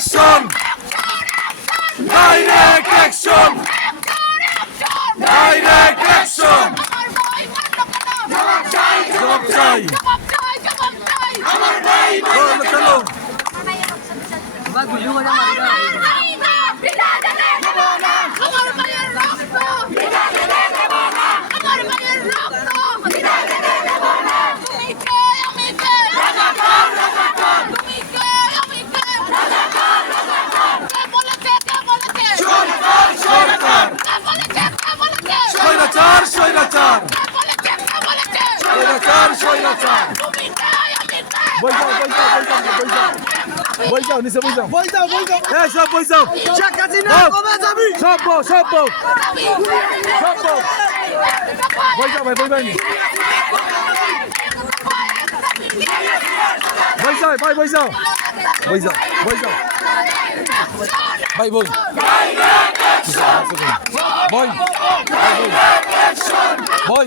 Some. Boizão, boizão, boizão, boizão. Boizão, nisso é boizão. Boizão, boizão. É, só boizão. Chacazinão, começa a vir. Só bom, só bom. Só bom. Boizão, vai, vai, vai. Boizão, vai, boizão. Boizão, boizão. Vai, boi. Boi. Boi. Boi.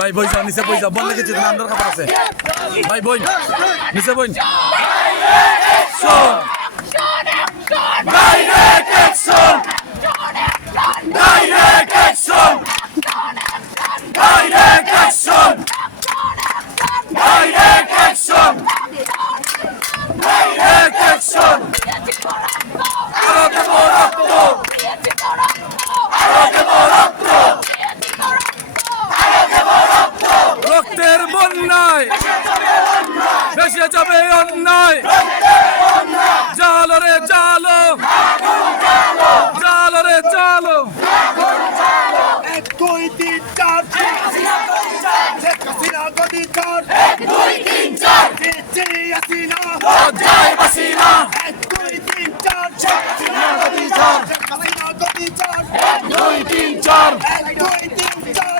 ভাই বই যাও নিচে বই যাও বল লেগেছে তুমি under খাবার আছে। ভাই বই নিচে বই দেব অন্যায়। ভেসে যাবে অন্যায়। জালো। রে জালো। জালো রে জালো এক দুই তিন চার। হাসিনা গদি কর এক দুই তিন চার। যে হাসিনা জয় হাসিনা এক দুই তিন চার। এক দুই তিন চার।